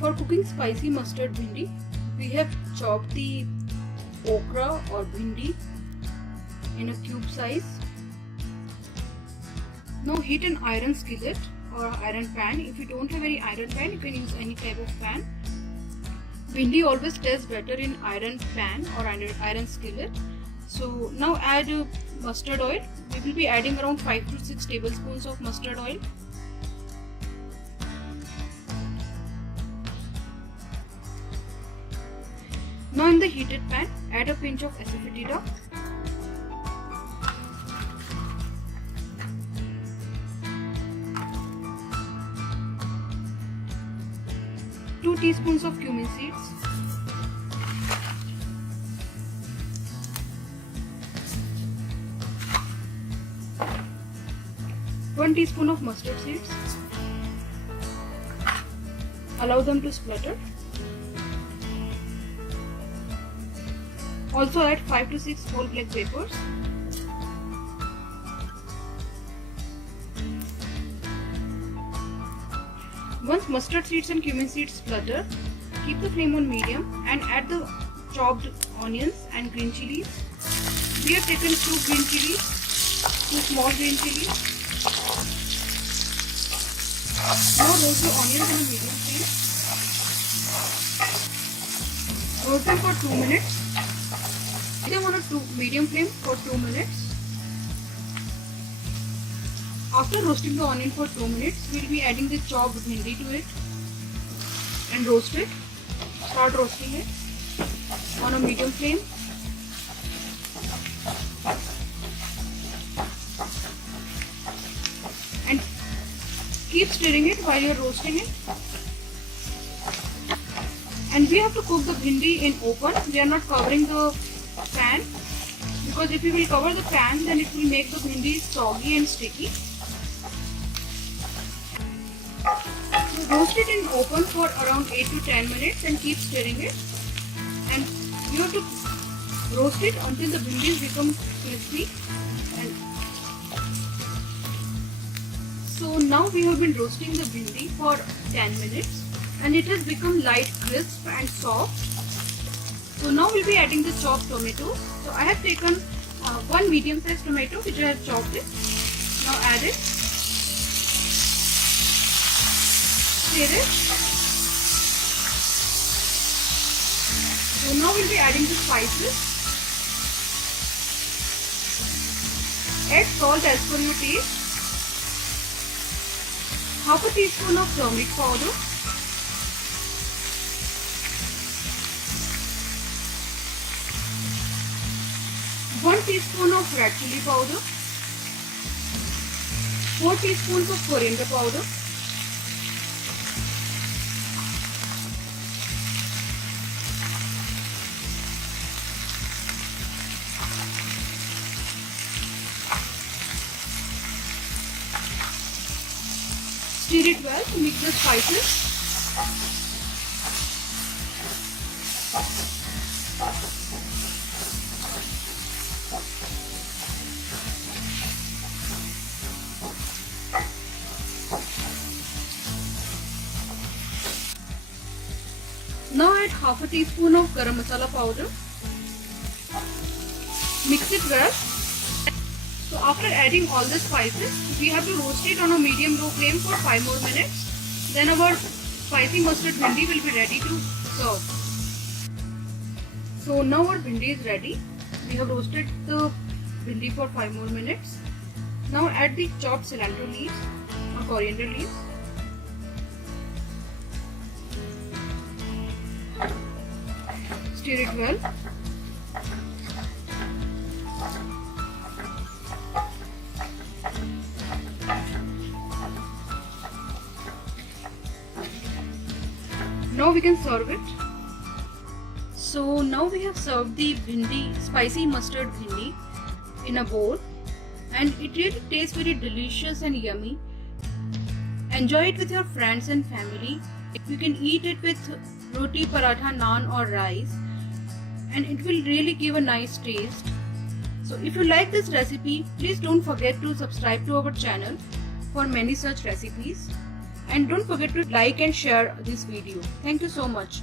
For cooking spicy mustard bhindi, we have chopped the okra or bhindi in a cube size. Now heat an iron skillet or iron pan. If you don't have any iron pan, you can use any type of pan. Bhindi always tastes better in iron pan or iron skillet. So now add mustard oil. We will be adding around 5 to 6 tablespoons of mustard oil. Now in the heated pan, add a pinch of asafoetida, two teaspoons of cumin seeds, one teaspoon of mustard seeds. Allow them to splutter. Also add 5 to 6 whole black peppers. Once mustard seeds and cumin seeds splutter, keep the flame on medium and add the chopped onions and green chilies. We have taken 2 green chilies, 2 small green chilies. Now roast the onions in a medium flame. Roast them for 2 minutes. Put them on a medium flame for 2 minutes. After roasting the onion for 2 minutes, we will be adding the chopped bhindi to it and roast it. Start roasting it on a medium flame. And keep stirring it while you are roasting it. And we have to cook the bhindi in open. We are not covering the pan, because if we will cover the pan, then it will make the bhindi soggy and sticky. So roast it in open for around 8 to 10 minutes and keep stirring it. And you have to roast it until the bhindis become crispy. And so now we have been roasting the bhindi for 10 minutes and it has become light crisp and soft. So now we'll be adding the chopped tomatoes. So I have taken one medium sized tomato which I have chopped it. Now add it. Stir it. So now we'll be adding the spices. Add salt as per your taste. Half a teaspoon of turmeric powder. 1 teaspoon of red chili powder, 4 teaspoons of coriander powder, stir it well to mix the spices. Now add half a teaspoon of garam masala powder. Mix it well. So after adding all the spices, we have to roast it on a medium low flame for 5 more minutes. Then our spicy mustard bhindi will be ready to serve. So now our bhindi is ready. We have roasted the bhindi for 5 more minutes. Now add the chopped cilantro leaves or coriander leaves. Stir it well. Now we can serve it. So now we have served the bhindi, spicy mustard bhindi in a bowl, and it really tastes very delicious and yummy. Enjoy it with your friends and family. You can eat it with roti, paratha, naan or rice, and it will really give a nice taste. So if you like this recipe, please don't forget to subscribe to our channel for many such recipes. And don't forget to like and share this video. Thank you so much.